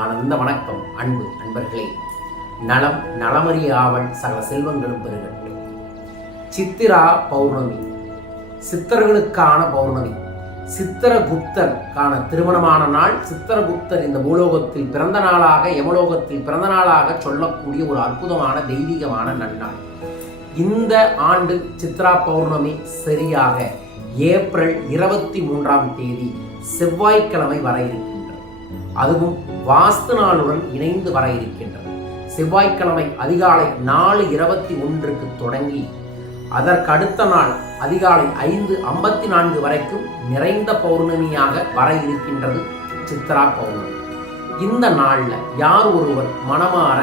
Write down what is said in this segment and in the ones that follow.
ஆனந்த வணக்கம் அன்பு அன்பர்களே நலம் நலமறிய ஆவல் சகல செல்வங்களும் பெருகட்டும் சித்திரா பௌர்ணமி. சித்தர்களுக்கான பௌர்ணமி. சித்திரகுப்தருக்கான திருமணமான நாள். சித்திரகுப்தர் இந்த பூலோகத்தில் பிறந்த நாளாக யமலோகத்தில் பிறந்த நாளாக சொல்லக்கூடிய ஒரு அற்புதமான தெய்வீகமான நன்னாள். இந்த ஆண்டு சித்ரா பௌர்ணமி சரியாக ஏப்ரல் இருபத்தி மூன்றாம் தேதி செவ்வாய்க்கிழமை வர இருக்கின்றது. அதுவும் வாஸ்து நாளுடன் இணைந்து வர இருக்கின்றது. செவ்வாய்க்கிழமை அதிகாலை நாலு இருபத்தி ஒன்றுக்கு தொடங்கி அதற்கு அடுத்த நாள் அதிகாலை ஐந்து ஐம்பத்தி நான்கு வரைக்கும் நிறைந்த பௌர்ணமியாக வர இருக்கின்றது சித்ரா பௌர்ணமி. இந்த நாள்ல யார் ஒருவர் மனமாற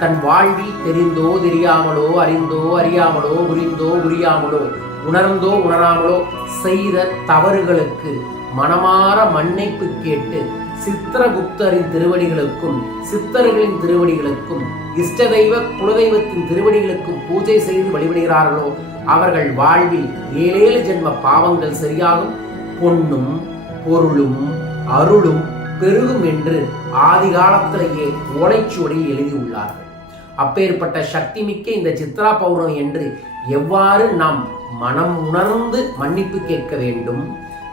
தன் வாழ்வில் தெரிந்தோ தெரியாமலோ அறிந்தோ அறியாமலோ புரிந்தோ புரியாமலோ உணர்ந்தோ உணராமலோ செய்த தவறுகளுக்கு மனமாற மன்னிப்பு கேட்டு சித்திரகுப்தரின் திருவடிகளுக்கும் சித்தர்களின் திருவடிகளுக்கும் இஷ்ட தெய்வ குலதெய்வத்தின் திருவடிகளுக்கும் பூஜை செய்து வழிபடுகிறார்களோ அவர்கள் வாழ்வில் ஏழேழு ஜென்ம பாவங்கள் சரியாகும். பொன்னும் பொருளும் அருளும் பெருகும் என்று ஆதி காலத்திலேயே ஓலைச்சுவடியில் எழுதியுள்ளார்கள். அப்பேற்பட்ட சக்தி மிக்க இந்த சித்ரா பௌர்ணமி என்று எவ்வாறு நாம் மனம் உணர்ந்து மன்னிப்பு கேட்க வேண்டும்?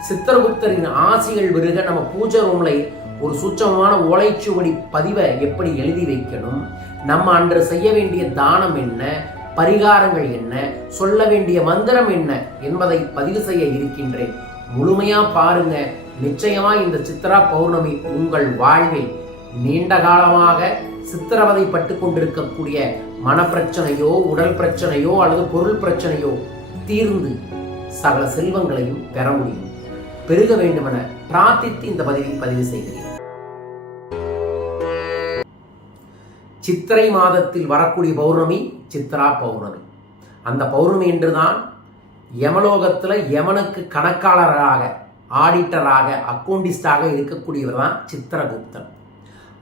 சித்திரகுப்தரின் ஆசிகள் விருக நம்ம பூஜை ரூம்ல ஒரு சுச்சமான ஓலைச்சுவடி பதிவை எப்படி எழுதி வைக்கணும்? நம்ம அன்று செய்ய வேண்டிய தானம் என்ன? பரிகாரங்கள் என்ன? சொல்ல வேண்டிய மந்திரம் என்ன? என்பதை பதிவு செய்ய இருக்கின்றேன். முழுமையா பாருங்க. நிச்சயமா இந்த சித்ரா பௌர்ணமி உங்கள் வாழ்வில் நீண்ட காலமாக சித்திரவதை பட்டு கொண்டிருக்கக்கூடிய மனப்பிரச்சனையோ உடல் பிரச்சனையோ அல்லது பொருள் பிரச்சனையோ தீர்ந்து சகல செல்வங்களையும் பெற முடியும். பெருக வேண்டுமென பிரார்த்தித்து இந்த பதிவை பதிவு செய்கிறேன். சித்திரை மாதத்தில் வரக்கூடிய பௌர்ணமி சித்ரா பௌர்ணமி. அந்த பௌர்ணமி என்றுதான் யமலோகத்தில் யமனுக்கு கணக்காளராக ஆடிட்டராக அக்கௌண்டிஸ்டாக இருக்கக்கூடியவர் தான் சித்திரகுப்தன்.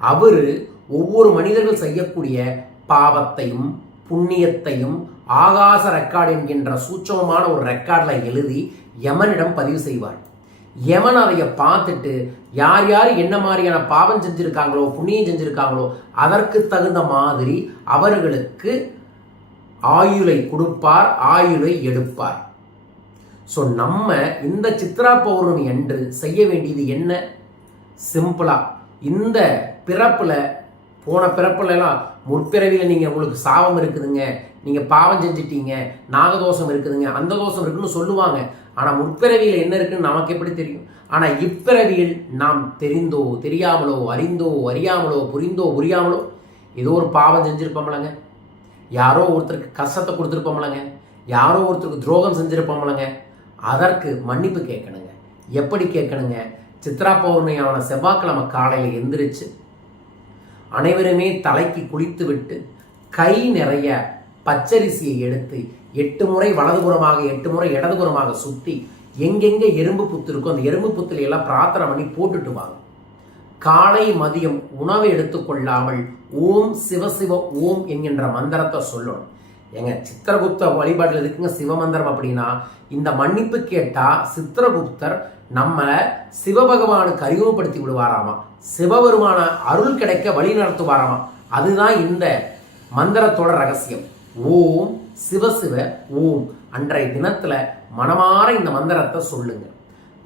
அவர் ஒவ்வொரு மனிதர்கள் செய்யக்கூடிய பாவத்தையும் புண்ணியத்தையும் ஆகாச ரெக்கார்டு என்கின்ற சூட்சமமான ஒரு ரெக்கார்டில் எழுதி யமனிடம் பதிவு செய்வார். எவன் அதைய பார்த்துட்டு யார் யார் என்ன மாதிரியான பாவம் செஞ்சுருக்காங்களோ புண்ணியம் செஞ்சுருக்காங்களோ அதற்கு தகுந்த மாதிரி அவர்களுக்கு ஆயுளை கொடுப்பார் ஆயுளை எடுப்பார். ஸோ நம்ம இந்த சித்ரா பௌர்ணமி அன்று செய்ய வேண்டியது என்ன? சிம்பிளாக இந்த பிறப்பில் போன பிறப்புலலாம் முற்பிறவியில் நீங்கள் உங்களுக்கு சாபம் இருக்குதுங்க நீங்கள் பாவம் செஞ்சிட்டீங்க நாகதோஷம் இருக்குதுங்க அந்த தோஷம் இருக்குன்னு சொல்லுவாங்க. ஆனால் முற்பிறவியில் என்ன இருக்குன்னு நமக்கு எப்படி தெரியும்? ஆனால் இப்பிறவியில் நாம் தெரிந்தோ தெரியாமலோ அறிந்தோ அறியாமலோ புரிந்தோ புரியாமலோ ஏதோ ஒரு பாவம் செஞ்சுருப்போம்லங்க. யாரோ ஒருத்தருக்கு கஷ்டத்தை கொடுத்துருப்போம்லங்க. யாரோ ஒருத்தருக்கு துரோகம் செஞ்சுருப்போம்லங்க. அதற்கு மன்னிப்பு கேட்கணுங்க. எப்படி கேட்கணுங்க? சித்ரா பௌர்ணமியான செவ்வாய்க்கிழமை காலையில் எந்திரிச்சு அனைவருமே தலைக்கு குளித்து விட்டு கை நிறைய பச்சரிசியை எடுத்து எட்டு முறை வலதுபுறமாக எட்டு முறை இடதுபுறமாக சுற்றி எங்கெங்கே எறும்பு புத்து இருக்கோ அந்த எறும்பு புத்துல எல்லாம் பிரார்த்தனை பண்ணி போட்டுட்டு வாங்க. காலை மதியம் உணவு எடுத்துக்கொள்ளாமல் ஓம் சிவசிவ ஓம் என்கின்ற மந்திரத்தை சொல்லணும். எங்க சித்திரகுப்த வழிபாட்டில் இருக்குங்க சிவமந்திரம் அப்படின்னா இந்த மன்னிப்பு கேட்டா சித்திரகுப்தர் நம்மளை சிவபகவானுக்கு அறிமுகப்படுத்தி விடுவாராமா? சிவபெருமான அருள் கிடைக்க வழி நடத்துவாராமா? அதுதான் இந்த மந்திரத்தோட ரகசியம். ஓம் சிவசிவ ஓம். அன்றைய தினத்தில் மனமாற இந்த மந்திரத்தை சொல்லுங்க.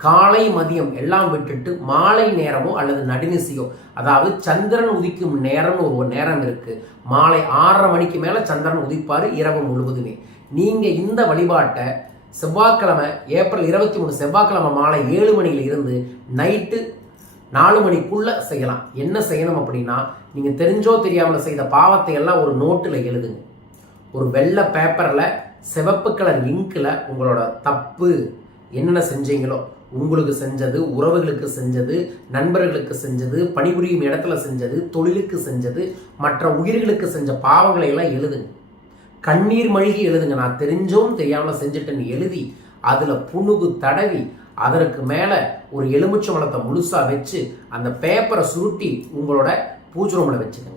காலை மதியம் எல்லாம் விட்டுட்டு மாலை நேரமோ அல்லது நடுநிசையோ அதாவது சந்திரன் உதிக்கும் நேரம்னு ஒரு நேரம் இருக்கு. மாலை ஆறரை மணிக்கு மேல சந்திரன் உதிப்பார் இரவு முழுவதுமே. நீங்க இந்த வழிபாட்டை செவ்வாய்க்கிழமை ஏப்ரல் இருபத்தி மூணு செவ்வாய்க்கிழமை மாலை ஏழு மணியில இருந்து நைட்டு நாலு மணிக்குள்ள செய்யலாம். என்ன செய்யணும் அப்படின்னா நீங்க தெரிஞ்சோ தெரியாமல செய்த பாவத்தை எல்லாம் ஒரு நோட்டில் எழுதுங்க. ஒரு வெள்ளை பேப்பரில் சிவப்பு கலர் இங்கில் உங்களோட தப்பு என்னென்ன செஞ்சீங்களோ உங்களுக்கு செஞ்சது உறவுகளுக்கு செஞ்சது நண்பர்களுக்கு செஞ்சது பணிபுரியும் இடத்துல செஞ்சது தொழிலுக்கு செஞ்சது மற்ற உயிர்களுக்கு செஞ்ச பாவங்களை எல்லாம் எழுதுங்க. கண்ணீர் மழுகி எழுதுங்க. நான் தெரிஞ்சும் தெரியாமல் செஞ்சுட்டேன்னு எழுதி அதில் புணுகு தடவி அதற்கு மேலே ஒரு எலுமிச்சை வளத்தை முழுசாக வச்சு அந்த பேப்பரை சுருட்டி உங்களோட பூஜை ரூம்ல வச்சுக்கோங்க.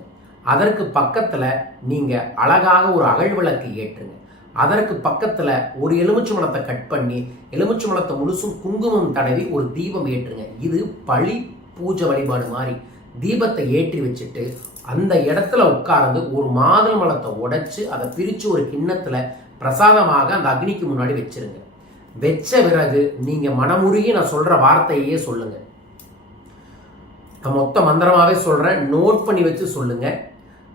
அதற்கு பக்கத்தில் நீங்கள் அழகாக ஒரு அகழ்விளக்கு ஏற்றுங்க. அதற்கு பக்கத்தில் ஒரு எலுமிச்சை மலத்தை கட் பண்ணி எலுமிச்சை மலத்தை முழுசும் குங்குமம் தடவி ஒரு தீபம் ஏற்றுங்க. இது பழி பூஜை வழிபாடு மாதிரி. தீபத்தை ஏற்றி வச்சுட்டு அந்த இடத்துல உட்கார்ந்து ஒரு மாதுளை மலத்தை உடைச்சு அதை பிரித்து ஒரு கிண்ணத்தில் பிரசாதமாக அந்த அக்னிக்கு முன்னாடி வச்சிருங்க. வச்ச பிறகு நீங்கள் மனமுருகி நான் சொல்கிற வார்த்தையே சொல்லுங்கள் நான் மொத்த மந்திரமாகவே சொல்கிறேன் நோட் பண்ணி வச்சு சொல்லுங்கள்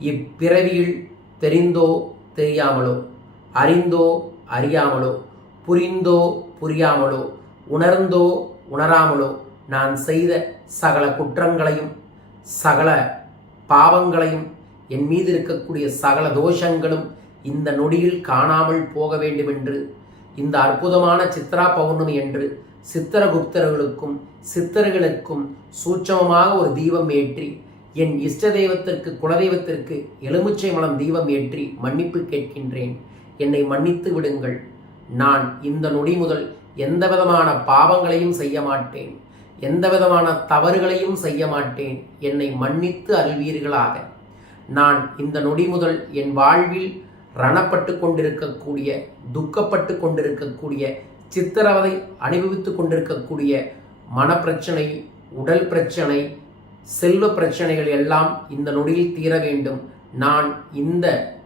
இப்பிறவியில் தெரிந்தோ தெரியாமலோ அறிந்தோ அறியாமலோ புரிந்தோ புரியாமலோ உணர்ந்தோ உணராமலோ நான் செய்த சகல குற்றங்களையும் சகல பாவங்களையும் என் மீது இருக்கக்கூடிய சகல தோஷங்களும் இந்த நொடியில் காணாமல் போக வேண்டுமென்று இந்த அற்புதமான சித்ரா பௌர்ணமி என்று சித்திரகுப்தர்களுக்கும் சித்தர்களுக்கும் சூட்சமமாக ஒரு தீபம் ஏற்றி என் இஷ்ட தெய்வத்திற்கு குலதெய்வத்திற்கு எலுமிச்சை மலம் தீபம் ஏற்றி மன்னிப்பு கேட்கின்றேன். என்னை மன்னித்து விடுங்கள். நான் இந்த நொடி முதல் எந்த விதமான பாவங்களையும் செய்ய மாட்டேன். எந்த விதமான தவறுகளையும் செய்ய மாட்டேன். என்னை மன்னித்து அருள்வீர்களாக. நான் இந்த நொடி முதல் என் வாழ்வில் ரணப்பட்டு கொண்டிருக்கக்கூடிய துக்கப்பட்டு கொண்டிருக்கக்கூடிய சித்திரவதை அனுபவித்து கொண்டிருக்கக்கூடிய மனப்பிரச்சனை உடல் பிரச்சனை செல்வ பிரச்சனைகள் எல்லாம் இந்த நொடியில் தீர வேண்டும். நான் இந்த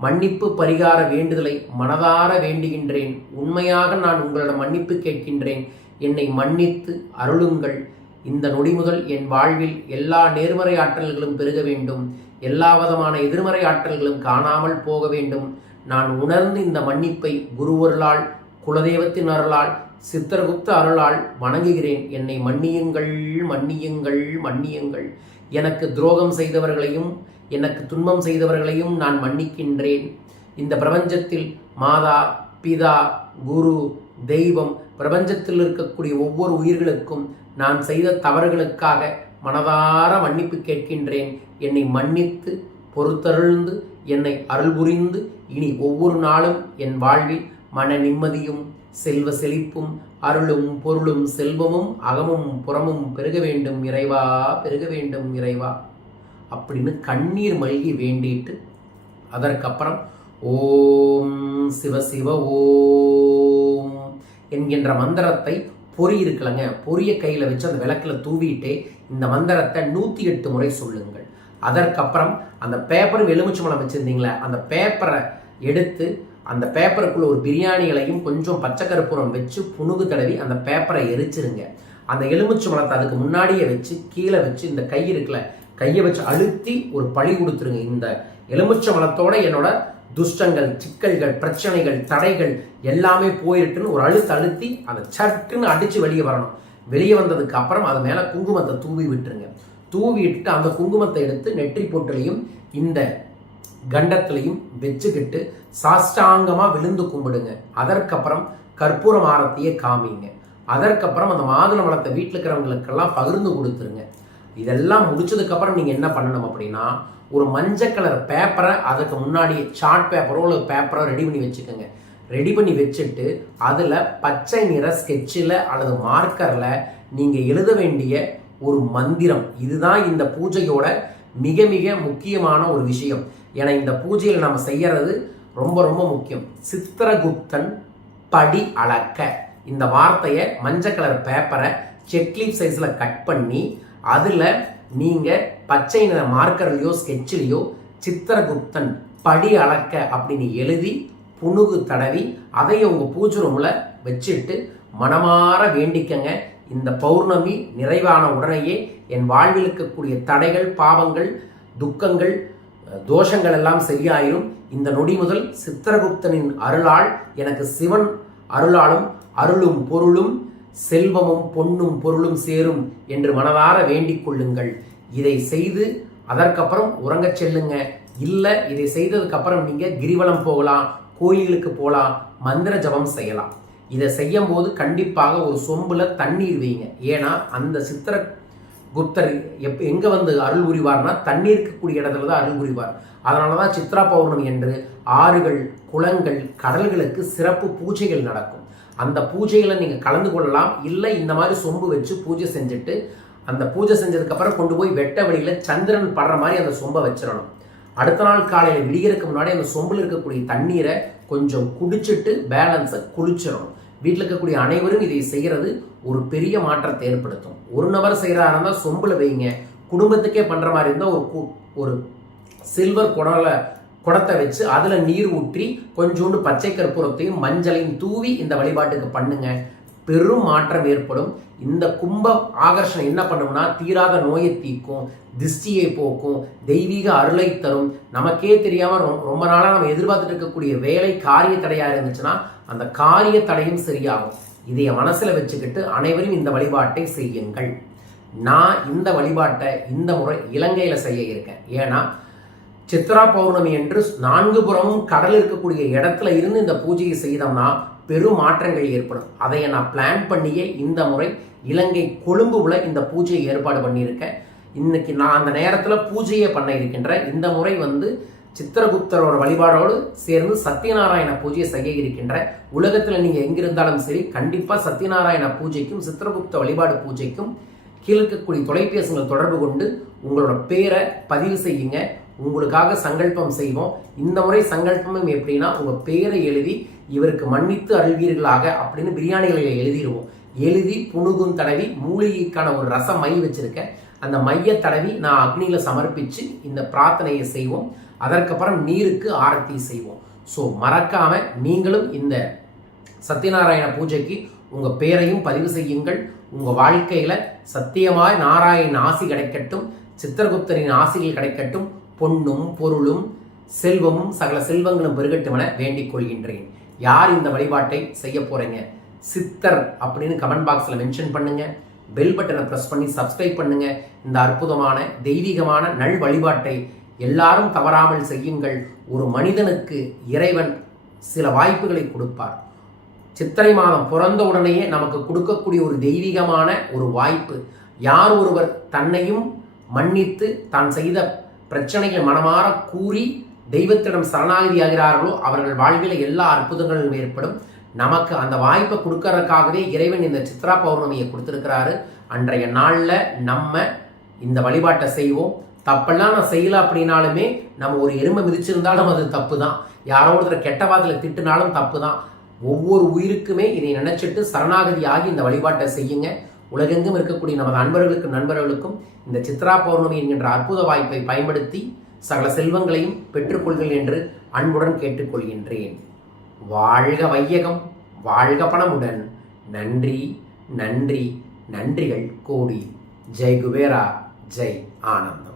மன்னிப்பு பரிகார வேண்டுதலை மனதார வேண்டுகின்றேன். உண்மையாக நான் உங்களிடம் மன்னிப்பு கேட்கின்றேன். என்னை மன்னித்து அருளுங்கள். இந்த நொடி முதல் என் வாழ்வில் எல்லா நேர்மறை ஆற்றல்களும் பெருக வேண்டும். எல்லா விதமான எதிர்மறை ஆற்றல்களும் காணாமல் போக வேண்டும். நான் உணர்ந்து இந்த மன்னிப்பை குருவருளால் குலதெய்வத்தின் அருளால் சித்திரகுப்த அருளால் வணங்குகிறேன். என்னை மன்னியுங்கள் மன்னியுங்கள் மன்னியுங்கள். எனக்கு துரோகம் செய்தவர்களையும் எனக்கு துன்பம் செய்தவர்களையும் நான் மன்னிக்கின்றேன். இந்த பிரபஞ்சத்தில் மாதா பிதா குரு தெய்வம் பிரபஞ்சத்தில் இருக்கக்கூடிய ஒவ்வொரு உயிர்களுக்கும் நான் செய்த தவறுகளுக்காக மனதார மன்னிப்பு கேட்கின்றேன். என்னை மன்னித்து பொறுத்தருள்ந்து என்னை அருள் புரிந்து இனி ஒவ்வொரு நாளும் என் வாழ்வில் மன நிம்மதியும் செல்வ செழிப்பும் அருளும் பொருளும் செல்வமும் அகமும் புறமும் பெருக வேண்டும் இறைவா பெருக வேண்டும் இறைவா. அப்படின்னு கண்ணீர் மல்கி வேண்டிட்டு அதற்கப்புறம் ஓம் சிவ சிவ ஓம் என்கின்ற மந்திரத்தை பொறி இருக்கலங்க பொரிய கையில் வச்சு அந்த விளக்கில் தூவிட்டே இந்த மந்திரத்தை நூற்றி எட்டு முறை சொல்லுங்கள். அதற்கப்புறம் அந்த பேப்பரும் எலுமிச்சம்பழம் வச்சுருந்தீங்களே அந்த பேப்பரை எடுத்து அந்த பேப்பருக்குள்ள ஒரு பிரியாணி இலையும் கொஞ்சம் பச்சை கருப்பூரம் வச்சு புணுகு தடவி அந்த பேப்பரை எரிச்சிருங்க. அந்த எலுமிச்சை மலத்தை அதுக்கு முன்னாடியே வச்சு கீழே வச்சு இந்த கை இருக்குல்ல கையை வச்சு அழுத்தி ஒரு பழி கொடுத்துருங்க. இந்த எலுமிச்சை மலத்தோட என்னோட துஷ்டங்கள் சிக்கல்கள் பிரச்சனைகள் தடைகள் எல்லாமே போயிருட்டுன்னு ஒரு அழுத்து அழுத்தி அதை சட்டுன்னு அடித்து வெளியே வரணும். வெளியே வந்ததுக்கு அப்புறம் அது மேலே குங்குமத்தை தூவி விட்டுருங்க. தூவி விட்டுட்டு அந்த குங்குமத்தை எடுத்து நெற்றி பொட்டிலையும் இந்த கண்டத்துலையும் வச்சுக்கிட்டு சாஷ்டாங்கமாக விழுந்து கும்பிடுங்க. அதற்கப்புறம் கற்பூரம் ஆரத்தியை காமிங்க. அதற்கப்புறம் அந்த மாதுளை மலத்தை வீட்டில் இருக்கிறவங்களுக்கெல்லாம் பகிர்ந்து கொடுத்துருங்க. இதெல்லாம் முடிச்சதுக்கப்புறம் நீங்கள் என்ன பண்ணணும் அப்படின்னா ஒரு மஞ்சள் கலர் பேப்பரை அதுக்கு முன்னாடி சார்ட் பேப்பரோ இல்லை பேப்பரோ ரெடி பண்ணி வச்சுக்கோங்க. ரெடி பண்ணி வச்சுட்டு அதில் பச்சை நிற ஸ்கெட்சில் அல்லது மார்க்கரில் நீங்கள் எழுத வேண்டிய ஒரு மந்திரம். இதுதான் இந்த பூஜையோட மிக மிக முக்கியமான ஒரு விஷயம். ஏன்னா இந்த பூஜையில் நம்ம செய்யறது ரொம்ப ரொம்ப முக்கியம். சித்திரகுப்தன் படி அளக்க. இந்த வார்த்தையை மஞ்சள் கலர் பேப்பரை செக்லீப் சைஸில் கட் பண்ணி அதில் நீங்கள் பச்சை நிற மார்க்கர்லையோ ஸ்கெட்சிலையோ சித்திரகுப்தன் படி அளக்க அப்படின்னு எழுதி புணுகு தடவி அதை உங்கள் பூஜை ரூமில் வச்சுட்டு மனமாற வேண்டிக்கங்க. இந்த பௌர்ணமி நிறைவான உடனேயே என் வாழ்வில் இருக்கக்கூடிய தடைகள் பாவங்கள் துக்கங்கள் தோஷங்கள் எல்லாம் சரியாயிரும். இந்த நொடி முதல் சித்திரகுப்தனின் அருளால் எனக்கு சிவன் அருளாலும் அருளும் பொருளும் செல்வமும் பொன்னும் பொருளும் சேரும் என்று மனதார வேண்டிக் கொள்ளுங்கள். இதை செய்து அதற்கப்புறம் உறங்கச் செல்லுங்க. இல்லை இதை செய்ததுக்கு அப்புறம் நீங்கள் கிரிவலம் போகலாம் கோயிலுக்கு போகலாம் மந்திர ஜபம் செய்யலாம். இதை செய்யும் போது கண்டிப்பாக ஒரு சொம்பில் தண்ணீர் வைங்க ஏன்னா அந்த சித்திர குப்தர் எப் எங்கே வந்து அருள் புரிவார்னா தண்ணீர் இருக்கக்கூடிய இடத்துல தான் அருள் புரிவார். அதனால தான் சித்ரா பௌர்ணமி என்று ஆறுகள் குளங்கள் கடல்களுக்கு சிறப்பு பூஜைகள் நடக்கும். அந்த பூஜைகளை நீங்கள் கலந்து கொள்ளலாம். இல்லை இந்த மாதிரி சொம்பு வச்சு பூஜை செஞ்சுட்டு அந்த பூஜை செஞ்சதுக்கப்புறம் கொண்டு போய் வெட்ட வெளியில் சந்திரன் படுற மாதிரி அந்த சொம்பை வச்சிடணும். அடுத்த நாள் காலையில் விடியறதுக்கு முன்னாடி அந்த சொம்பில் இருக்கக்கூடிய தண்ணீரை கொஞ்சம் குடிச்சிட்டு பேலன்ஸை குளிச்சிடணும். வீட்டில் இருக்கக்கூடிய அனைவரும் இதை செய்கிறது ஒரு பெரிய மாற்றத்தை ஏற்படுத்தும். ஒரு நபர் செய்கிறாரா இருந்தால் சொம்பில் வைங்க. குடும்பத்துக்கே பண்ணுற மாதிரி இருந்தால் ஒரு ஒரு சில்வர் குடல குடத்தை வச்சு அதில் நீர் ஊற்றி கொஞ்சோண்டு பச்சை கற்பூரத்தையும் மஞ்சளையும் தூவி இந்த வழிபாட்டுக்கு பண்ணுங்க. பெரும் மாற்றம் ஏற்படும். இந்த கும்ப ஆகர்ஷணம் என்ன பண்ணும்னா தீராத நோயை தீக்கும் திஷ்டியை போக்கும் தெய்வீக அருளை தரும். நமக்கே தெரியாமல் ரொம்ப நாளாக நம்ம எதிர்பார்த்துட்டு இருக்கக்கூடிய வேலை காரிய தடையாக இருந்துச்சுன்னா அந்த காரிய தடையும் சரியாகும். இதைய மனசில் வச்சுக்கிட்டு அனைவரும் இந்த வழிபாட்டை செய்யுங்கள். நான் இந்த வழிபாட்டை இந்த முறை இலங்கையில் செய்ய இருக்கேன். ஏன்னா சித்ரா பௌர்ணமி என்று நான்கு புறமும் கடல் இருக்கக்கூடிய இடத்துல இருந்து இந்த பூஜையை செய்தோம்னா பெரும் மாற்றங்கள் ஏற்படும். அதை நான் பிளான் பண்ணியே இந்த முறை இலங்கை கொழும்புல இந்த பூஜையை ஏற்பாடு பண்ணியிருக்கேன். இன்னைக்கு நான் அந்த நேரத்தில் பூஜையை பண்ண இருக்கின்றேன் இந்த முறை வந்து சித்திரகுப்தரோட வழிபாடோடு சேர்ந்து சத்யநாராயண பூஜையை செய்ய இருக்கின்ற உலகத்தில் நீங்கள் எங்கிருந்தாலும் சரி கண்டிப்பாக சத்யநாராயண பூஜைக்கும் சித்திரகுப்த வழிபாடு பூஜைக்கும் கீழ்க்கக்கூடிய தொலைபேசிகள் தொடர்பு கொண்டு உங்களோட பேரை பதிவு செய்யுங்க. உங்களுக்காக சங்கல்பம் செய்வோம். இந்த முறை சங்கல்பமும் எப்படின்னா உங்கள் பேரை எழுதி இவருக்கு மன்னித்து அருள்வீர்களாக அப்படின்னு பிரியாணிகளில் எழுதிடுவோம். எழுதி புணுகும் தடவி மூலிகைக்கான ஒரு ரச மை வச்சுருக்கேன். அந்த மைய தடவி நான் அக்னியில் சமர்ப்பித்து இந்த பிரார்த்தனையை செய்வோம். அதற்கப்புறம் நீருக்கு ஆரத்தி செய்வோம். ஸோ மறக்காம நீங்களும் இந்த சத்யநாராயண பூஜைக்கு உங்க பேரையும் பதிவு செய்யுங்கள். உங்க வாழ்க்கையில சத்தியமாய் நாராயண் ஆசி கிடைக்கட்டும் சித்திரகுப்தரின் ஆசிகள் கிடைக்கட்டும் பொன்னும் பொருளும் செல்வமும் சகல செல்வங்களும் பெருகட்டும் என வேண்டிக் கொள்கின்றேன். யார் இந்த வழிபாட்டை செய்ய போறீங்க? சித்தர் அப்படின்னு கமெண்ட் பாக்ஸில் மென்ஷன் பண்ணுங்க. பெல் பட்டனை ப்ரெஸ் பண்ணி சப்ஸ்கிரைப் பண்ணுங்க. இந்த அற்புதமான தெய்வீகமான நல் வழிபாட்டை எல்லாரும் தவறாமல் செய்யுங்கள். ஒரு மனிதனுக்கு இறைவன் சில வாய்ப்புகளை கொடுப்பார். சித்திரை மாதம் பிறந்த உடனேயே நமக்கு கொடுக்கக்கூடிய ஒரு தெய்வீகமான ஒரு வாய்ப்பு. யார் ஒருவர் தன்னையும் மன்னித்து தான் செய்த பிரச்சனையை மனமாற கூறி தெய்வத்திடம் சரணாகதி ஆகிறார்களோ அவர்கள் வாழ்வில் எல்லா அற்புதங்களும் ஏற்படும். நமக்கு அந்த வாய்ப்பை கொடுக்கறதுக்காகவே இறைவன் இந்த சித்ரா பௌர்ணமியை கொடுத்துருக்கிறாரு. அன்றைய நாளில் நம்ம இந்த வழிபாட்டை செய்வோம். தப்பெல்லாம் நான் செய்யல அப்படின்னாலுமே நம்ம ஒரு எருமை மிதிச்சிருந்தாலும் அது தப்பு தான் யாரோ ஒருத்தர் கெட்ட வாதில் திட்டுனாலும் தப்பு தான் ஒவ்வொரு உயிருக்குமே இதை நினைச்சிட்டு சரணாகதி ஆகி இந்த வழிபாட்டை செய்யுங்க. உலகெங்கும் இருக்கக்கூடிய நமது அன்பர்களுக்கும் நண்பர்களுக்கும் இந்த சித்ரா பௌர்ணமி என்கின்ற அற்புத வாய்ப்பை பயன்படுத்தி சகல செல்வங்களையும் பெற்றுக்கொள்கள் என்று அன்புடன் கேட்டுக்கொள்கின்றேன். வாழ்க வையகம் வாழ்க பணமுடன். நன்றி நன்றி நன்றிகள் கோடி. ஜெய் குபேரா ஜெய் ஆனந்தம்.